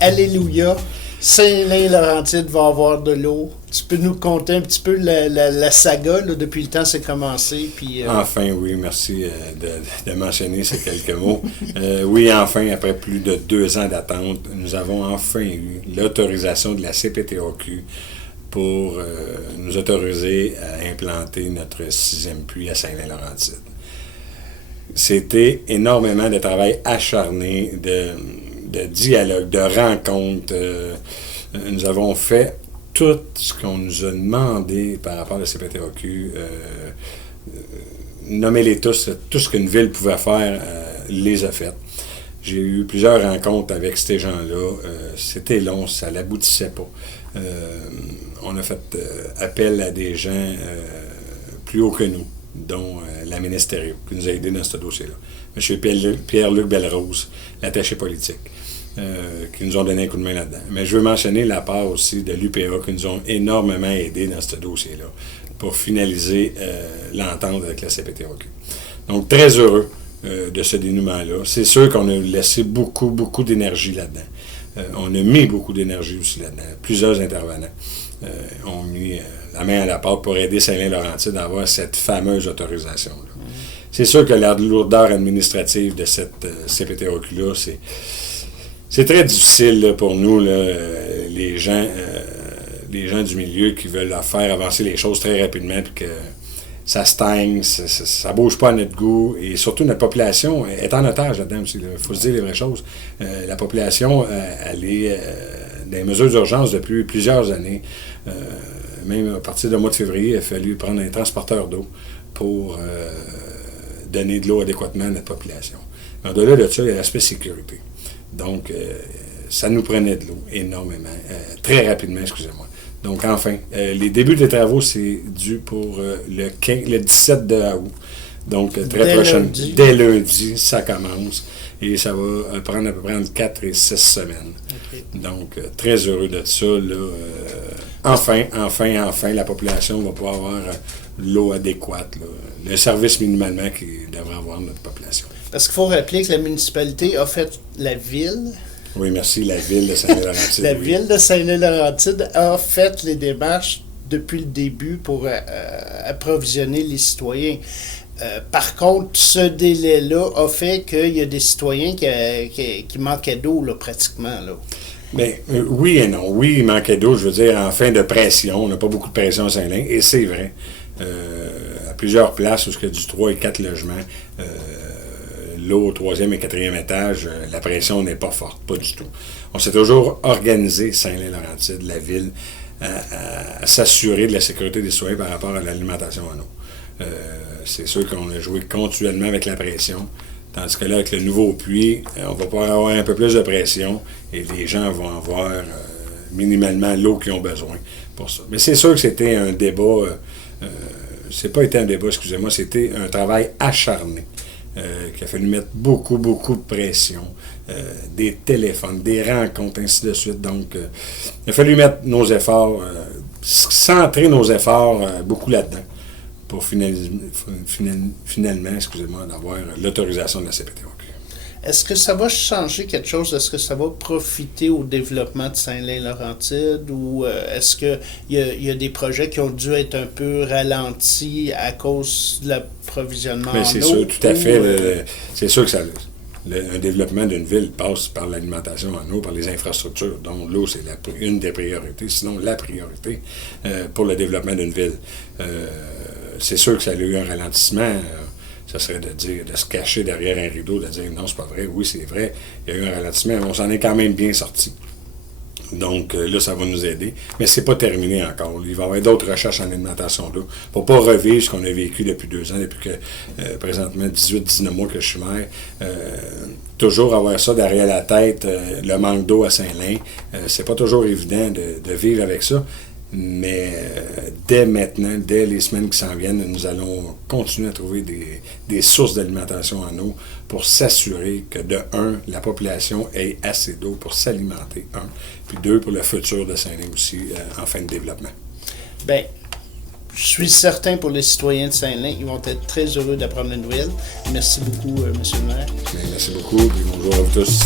alléluia, Saint-Lin-Laurentide va avoir de l'eau. Tu peux nous conter un petit peu la saga, là, depuis le temps c'est commencé? Puis, Enfin, oui, merci de mentionner ces quelques mots. Oui, enfin, après plus de 2 ans d'attente, nous avons enfin eu l'autorisation de la CPTAQ pour nous autoriser à implanter notre 6e puits à Saint-Lin-Laurentide. C'était énormément de travail acharné, de dialogue, de rencontres. Nous avons fait tout ce qu'on nous a demandé par rapport à la CPTAQ. Nommez-les tous, tout ce qu'une ville pouvait faire, les a faites. J'ai eu plusieurs rencontres avec ces gens-là. C'était long, ça n'aboutissait pas. On a fait appel à des gens plus hauts que nous, dont la ministérielle, qui nous a aidés dans ce dossier-là. M. Pierre-Luc Belrose, l'attaché politique, qui nous ont donné un coup de main là-dedans. Mais je veux mentionner la part aussi de l'UPA, qui nous ont énormément aidés dans ce dossier-là, pour finaliser l'entente avec la CPTAQ. Donc, très heureux de ce dénouement-là. C'est sûr qu'on a laissé beaucoup d'énergie là-dedans. On a mis beaucoup d'énergie aussi là-dedans. Plusieurs intervenants ont mis la main à la pâte pour aider Saint-Lin-Laurentide à avoir cette fameuse autorisation-là. C'est sûr que la lourdeur administrative de cette CPTAQ-là, c'est très difficile là, pour nous, là, les gens du milieu qui veulent faire avancer les choses très rapidement, puis que ça stagne, ça bouge pas à notre goût, et surtout notre population est en otage là-dedans aussi. Il faut se dire les vraies choses. La population, elle est dans les mesures d'urgence depuis plusieurs années. Même à partir du mois de février, il a fallu prendre un transporteur d'eau pour donner de l'eau adéquatement à notre population. Au-delà de ça, il y a l'aspect sécurité. Donc, ça nous prenait de l'eau énormément, très rapidement, excusez-moi. Donc, enfin, les débuts des travaux, c'est dû pour le 17 de août. Donc, très prochain. Dès lundi, ça commence. Et ça va prendre à peu près entre 4 et 6 semaines. Okay. Donc, très heureux de ça. Là, enfin, la population va pouvoir avoir l'eau adéquate. Là, le service minimalement qu'il devrait avoir notre population. Parce qu'il faut rappeler que la municipalité a fait la ville. Oui, merci, la ville de Saint-Lin-Laurentide. La ville de Saint-Lin-Laurentide a fait les démarches depuis le début pour approvisionner les citoyens. Par contre, ce délai-là a fait qu'il y a des citoyens qui manquaient d'eau, là, pratiquement. Là. Mais oui et non. Oui, il manquait d'eau, je veux dire, en fin de pression. On n'a pas beaucoup de pression à Saint-Lin, et c'est vrai. À plusieurs places où il y a du 3 et 4 logements, l'eau au 3e et 4e étage, la pression n'est pas forte, pas du tout. On s'est toujours organisé, Saint-Lin-Laurentide, la ville, à s'assurer de la sécurité des citoyens par rapport à l'alimentation en eau. C'est sûr qu'on a joué continuellement avec la pression, tandis que là, avec le nouveau puits, on va pouvoir avoir un peu plus de pression et les gens vont avoir minimalement l'eau qu'ils ont besoin pour ça. Mais c'est sûr que c'était un débat, c'est pas été un débat, excusez-moi, c'était un travail acharné. Qu'il a fallu mettre beaucoup de pression, des téléphones, des rencontres, ainsi de suite. Donc, il a fallu mettre nos efforts, centrer nos efforts beaucoup là-dedans pour finalement, excusez-moi, d'avoir l'autorisation de la CPTAQ. Est-ce que ça va changer quelque chose? Est-ce que ça va profiter au développement de Saint-Lin-Laurentide ou est-ce qu'il y a des projets qui ont dû être un peu ralentis à cause de l'approvisionnement en eau? C'est sûr, tout à fait. C'est sûr que un développement d'une ville passe par l'alimentation en eau, par les infrastructures, dont l'eau, c'est une des priorités, sinon la priorité pour le développement d'une ville. C'est sûr que ça a eu un ralentissement. Ça serait de se cacher derrière un rideau, de dire non, c'est pas vrai. Oui, c'est vrai, il y a eu un ralentissement, mais on s'en est quand même bien sorti. Donc là, ça va nous aider. Mais c'est pas terminé encore. Il va y avoir d'autres recherches en alimentation d'eau pour pas revivre ce qu'on a vécu depuis 2 ans, depuis que présentement 18-19 mois que je suis maire. Toujours avoir ça derrière la tête, le manque d'eau à Saint-Lin, c'est pas toujours évident de vivre avec ça. Mais dès maintenant, dès les semaines qui s'en viennent, nous allons continuer à trouver des sources d'alimentation en eau pour s'assurer que, de un, la population ait assez d'eau pour s'alimenter, puis 2, pour le futur de Saint-Lin aussi, en fin de développement. Bien, je suis certain pour les citoyens de Saint-Lin, ils vont être très heureux d'apprendre la nouvelle. Merci beaucoup, M. le maire. Bien, merci beaucoup, et bonjour à vous tous.